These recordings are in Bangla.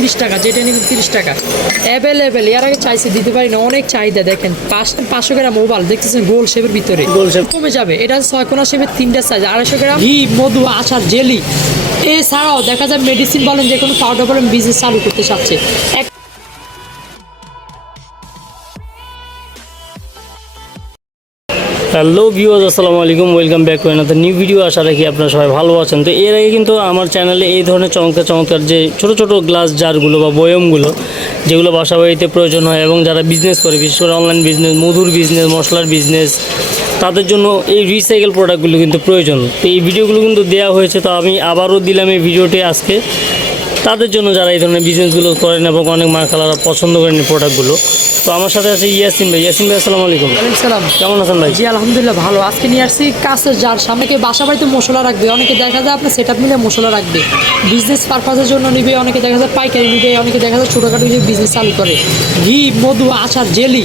তিরিশ টাকা যেটা নিবেন তিরিশ টাকা। অ্যাভেলেবেল এর আগে চাইছে দিতে পারি না অনেক চাহিদা দেখেন। পাঁচশো পাঁচশো গ্রাম মোবাইল দেখতেছেন গোল শেপের ভিতরে। গোল শেপ। কমে যাবে এটা ছয় কোনা শেপের তিনটা সাইজ আড়াইশো গ্রাম। ঘি মধু আচার জেলি। এছাড়াও দেখা যায় মেডিসিন বলেন যে কোনো পাউডার বলেন বিজনেস চালু করতে চাচ্ছে। এক হ্যালো ভিউয়ার্স, আসসালামু আলাইকুম, welcome back to another new video আশা রাখি আপনারা সবাই ভালো আছেন। তো এর আগে কিন্তু আমার চ্যানেলে এই ধরনের চমৎকার চমৎকার যে ছোট ছোট গ্লাস জারগুলো বা বয়মগুলো, যেগুলো বাসা বাড়িতে প্রয়োজন হয় এবং যারা বিজনেস করে, বিশেষ করে অনলাইন বিজনেস মধুর বিজনেস মশলার বিজনেস তাদের জন্য এই রিসাইকেল প্রোডাক্টগুলো কিন্তু প্রয়োজন। তো এই ভিডিওগুলো কিন্তু দেওয়া হয়েছে, তো আমি আবারও দিলাম এই ভিডিওটি আজকে। তাদের জন্য যারা এই ধরনের বিজনেসগুলো করেন এবং অনেক মার্কালারা পছন্দ করেন এই প্রোডাক্টগুলো তো আমার সাথে আছে ইয়াসিন ভাই। ইয়াসিন ভাই আসসালামু আলাইকুম। সালাম। কেমন আছেন ভাই? জি আলহামদুলিল্লাহ ভালো। আজকে নিয়ে আসছি কাছের যার সামনে কে বাসা বাড়িতে মশলা রাখবে অনেকে দেখা যায় আপনার সেট আপ মিলে মশলা রাখবে। বিজনেস পারপাসের জন্য নিবে অনেকে দেখা যায় পাইকারি নিবে অনেকে দেখা যায় ছোটোখাটো বিজনেস চালু করে। ঘি মধু আচার জেলি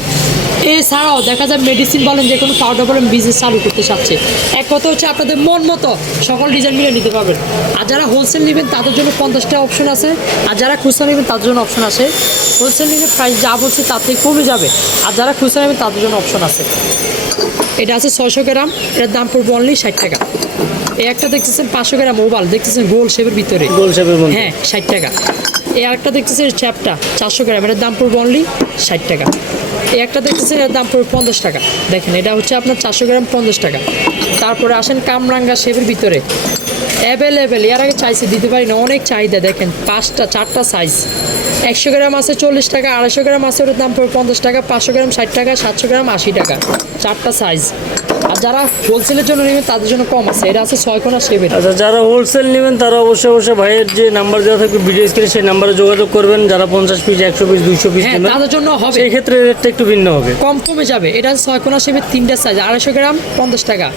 এছাড়াও দেখা যায় মেডিসিন বলেন যে কোনো পাউডার বলেন বিজনেস চালু করতে চাচ্ছে। এক কথা হচ্ছে আপনাদের মন মতো সকল ডিজাইন মিলে নিতে পারবেন। আর যারা হোলসেল নেবেন তাদের জন্য পঞ্চাশটা অপশন আছে। আর যারা খুচরা নেবেন তাদের জন্য অপশন আছে। হোলসেল নিলে প্রাইস যা বলছে তার থেকে কমে যাবে। আর যারা খুচরা নেবেন তাদের জন্য অপশন আছে। এটা আছে ছয়শো গ্রাম এটার দাম পড়বে অনলি ষাট টাকা। এই একটা দেখতেছেন পাঁচশো গ্রাম মোবাইল দেখতেছেন গোল শেপের ভিতরে। গোল শেপের হ্যাঁ ষাট টাকা। এই আরেকটা দেখতেছেন চ্যাপটা চারশো গ্রাম এটার দাম পড়বে অনলি ষাট টাকা। একটা দেখতেছেন এর দাম পড়বে পঞ্চাশ টাকা। দেখেন, এটা হচ্ছে আপনার চারশো গ্রাম পঞ্চাশ টাকা। তারপরে আসেন কামরাঙ্গা শেপের ভিতরে। অ্যাভেলেবেল এর আগে চাইছে, দিতে পারি না, অনেক চাহিদা, দেখেন, পাঁচটা, চারটা সাইজ একশো গ্রাম আছে চল্লিশ টাকা আড়াইশো গ্রাম আছে ওটার দাম পড়বে পঞ্চাশ টাকা পাঁচশো গ্রাম ষাট টাকা সাতশো গ্রাম আশি টাকা। চারটা সাইজ আর যারা হোলসেলের জন্য নেবেন তাদের জন্য কম আছে। এটা আছে ছয় কোনা শেপের আচ্ছা যারা হোলসেল নেবেন তারা অবশ্যই অবশ্যই ভাইয়ের যে নাম্বার দেওয়া থাকবে ভিডিও স্ক্রিনে সেই নাম্বারে যোগাযোগ করবেন। যারা পঞ্চাশ পিস একশো পিস দুইশো পিস হ্যাঁ তাদের জন্য হবে। সেই ক্ষেত্রে রেটটা একটু ভিন্ন হবে। কম কমে যাবে। এটা ছয় কোনা শেপের তিনটা সাইজ আড়াইশো গ্রাম পঞ্চাশ টাকা।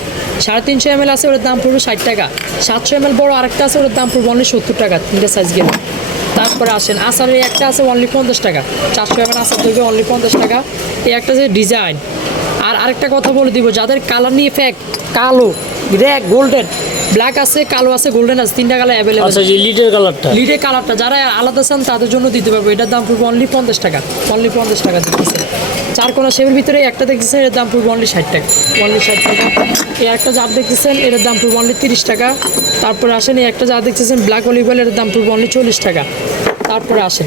সাড়ে তিনশো এম আছে ওটার দাম পড়বে ষাট টাকা। সাতশো এম বড় আরেকটা আছে ওটার দাম পড়বে অনলি সত্তর টাকা তিনটা সাইজ গেলে। তারপরে আসেন আসার এই একটা আছে অনলি পঞ্চাশ টাকা। চারশো এমন আসার ধরবে অনলি পঞ্চাশ টাকা। এই একটা যে ডিজাইন আর আরেকটা কথা বলে দিব যাদের কালার নিয়ে ফ্যাক কালো র্যাক গোল্ডেন ব্ল্যাক আছে কালো আছে গোল্ডেন আছে তিনটা কালার অ্যাভেলেবল আছে লিডের কালারটা লিডের কালারটা যারা আলাদা চান তাদের জন্য দিতে পারব এটার দাম পড়বে অনলি পঞ্চাশ টাকা। অনলি পঞ্চাশ টাকা দিতেছে। চার কোনা শেপের ভিতরে একটা দেখতেছেন, এর দাম পড়বে অনলি ষাট টাকা। অনলি ষাট টাকা। এই একটা জার দেখতেছেন এটার দাম পড়বে অনলি তিরিশ টাকা। তারপরে আসেন, এই একটা জার দেখতেছেন ব্ল্যাক অলিভ অয়েল এর দাম পড়বে অনলি চল্লিশ টাকা। তারপরে আসেন।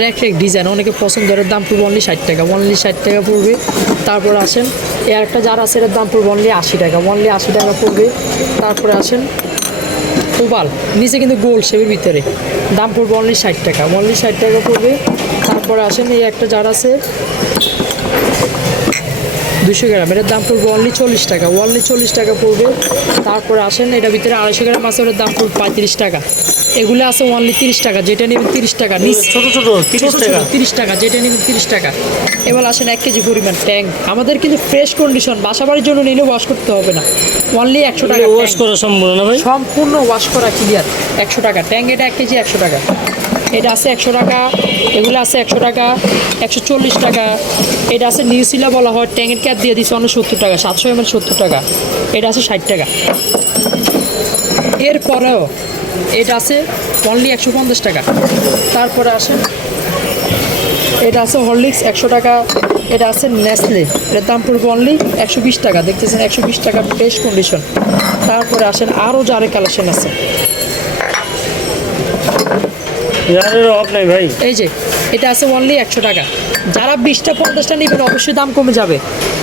র্যাক র্যাক ডিজাইন অনেকে পছন্দ এর দাম পড়বে অনলি ষাট টাকা। অনলি ষাট টাকা পড়বে। তারপরে আসেন, এই একটা যার আছে, এর দাম পড়বে অনলি আশি টাকা। অনলি আশি টাকা পড়বে। তারপরে আসেন ওভাল নিচে কিন্তু গোল শেপের ভিতরে। দাম পড়বে অনলি ষাট টাকা। অনলি ষাট টাকা পড়বে। তারপরে আসেন এই একটা জার আছে। দুশো গ্রাম এটার দাম পড়বে অনলি চল্লিশ টাকা অনলি চল্লিশ টাকা পড়বে। তারপরে আসেন এটার ভিতরে আড়াইশো গ্রাম আছে ওটার দাম পড়বে পঁয়ত্রিশ টাকা। এগুলো আছে অনলি তিরিশ টাকা যেটা নেবেন তিরিশ টাকা নিচ ছোট ছোট তিরিশ টাকা। তিরিশ টাকা যেটা নেবেন তিরিশ টাকা। এবার আসেন এক কেজি পরিমাণ ট্যাঙ্ক আমাদের কিন্তু ফ্রেশ কন্ডিশন বাসাবাড়ির জন্য নিলে ওয়াশ করতে হবে না। অনলি একশো টাকা ওয়াশ করা সম্ভব না ভাই। সম্পূর্ণ ওয়াশ করা ক্লিয়ার একশো টাকা ট্যাঙ্ক এটা এক কেজি একশো টাকা। এটা আছে একশো টাকা, এগুলো আছে একশো টাকা, একশো চল্লিশ টাকা। এটা আছে নিউসিলা বলা হয় ট্যাঙ্কের ক্যাপ দিয়ে দিচ্ছে অন্য সত্তর টাকা, সাতশো এম সত্তর টাকা। এটা আছে ষাট টাকা। এরপরেও এটা আছে অনলি একশো পঞ্চাশ টাকা। তারপরে আসে, এটা আছে হরলিক্স একশো টাকা, এটা আছে নেসলে। এটার দাম পড়বে অনলি একশো বিশ টাকা। দেখতেছেন একশো বিশ টাকা বেস্ট কন্ডিশন তারপরে আসেন আরও যারে কালেকশন আছে। ভাই এই যে, এটা আছে অনলি একশো টাকা। যারা বিশটা পঞ্চাশটা নেবেন, অবশ্যই দাম কমে যাবে।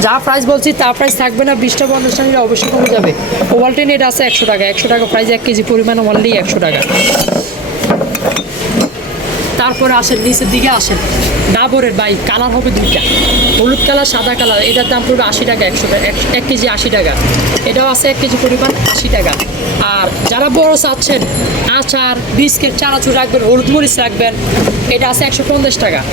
যা প্রাইস বলছি, তা প্রাইস থাকবে না, বিশটা পঞ্চাশটা নিলে অবশ্যই কমে যাবে। ওভালটেন এটা আছে একশো টাকা একশো টাকা প্রাইস এক কেজি পরিমাণ অনলি একশো টাকা। তারপরে আসেন, নিচের দিকে আসেন। ডাবরের বাই কালার হবে দুইটা। হলুদ কালার, সাদা কালার। এটার দাম পড়বে আশি টাকা, একশো টাকা, এক- কেজি আশি টাকা। এটাও আছে এক কেজি পরিমাণ, আশি টাকা। আর যারা বড় চাচ্ছেন, আচার, বিস্কিট, চানাচুর রাখবেন, হলুদ মরিচ রাখবেন, এটা আছে একশো পঞ্চাশ টাকা।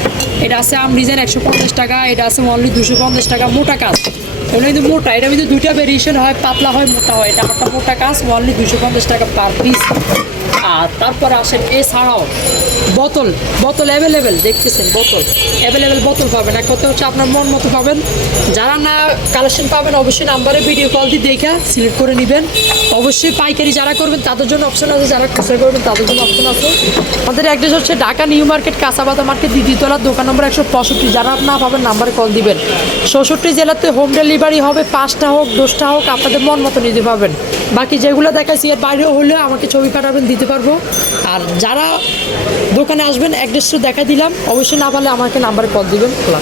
এটা আছে আম ডিজাইন একশো পঞ্চাশ টাকা, এটা আছে অনলি দুশো পঞ্চাশ টাকা, মোটা কাজ ওগুলো কিন্তু মোটা, এটা কিন্তু দুইটা ভেরিয়েশন হয়, পাতলা হয়, মোটা হয়। এটা একটা মোটা কাজ অনলি দুশো পঞ্চাশ টাকা পার পিস আর তারপরে আসেন এছাড়াও বোতল বোতল অ্যাভেলেবেল দেখতেছেন বোতল। অ্যাভেলেবেল বোতল পাবেন। এক কথা হচ্ছে আপনার মন মতো পাবেন। যারা না কালেকশন পাবেন, অবশ্যই নাম্বারে ভিডিও কল দিয়ে দেখা সিলেক্ট করে নেবেন। অবশ্যই পাইকারি যারা করবেন, তাদের জন্য অপশন আছে। যারা খুচরা করবেন, তাদের জন্য অপশন আছে। আমাদের অ্যাড্রেস হচ্ছে ঢাকা নিউ মার্কেট কাঁচাবাদা মার্কেট দ্বিতীয়তলার দোকান নম্বর একশো পঁয়ষট্টি। যারা না পাবেন নাম্বারে কল দিবেন। চৌষট্টি জেলাতে হোম ডেলিভারি হবে। পাঁচটা হোক, দশটা হোক, আপনাদের মন মতো নিতে পারবেন। বাকি যেগুলো দেখাচ্ছি এর বাইরেও হলে আমাকে ছবি পাঠাবেন, দিতে পারব। আর যারা দোকানে আসবেন অ্যাড্রেসটা দেখা দিলাম। অবশ্যই না পারলে আমাকে নাম্বারে কল দিবেন। খোলা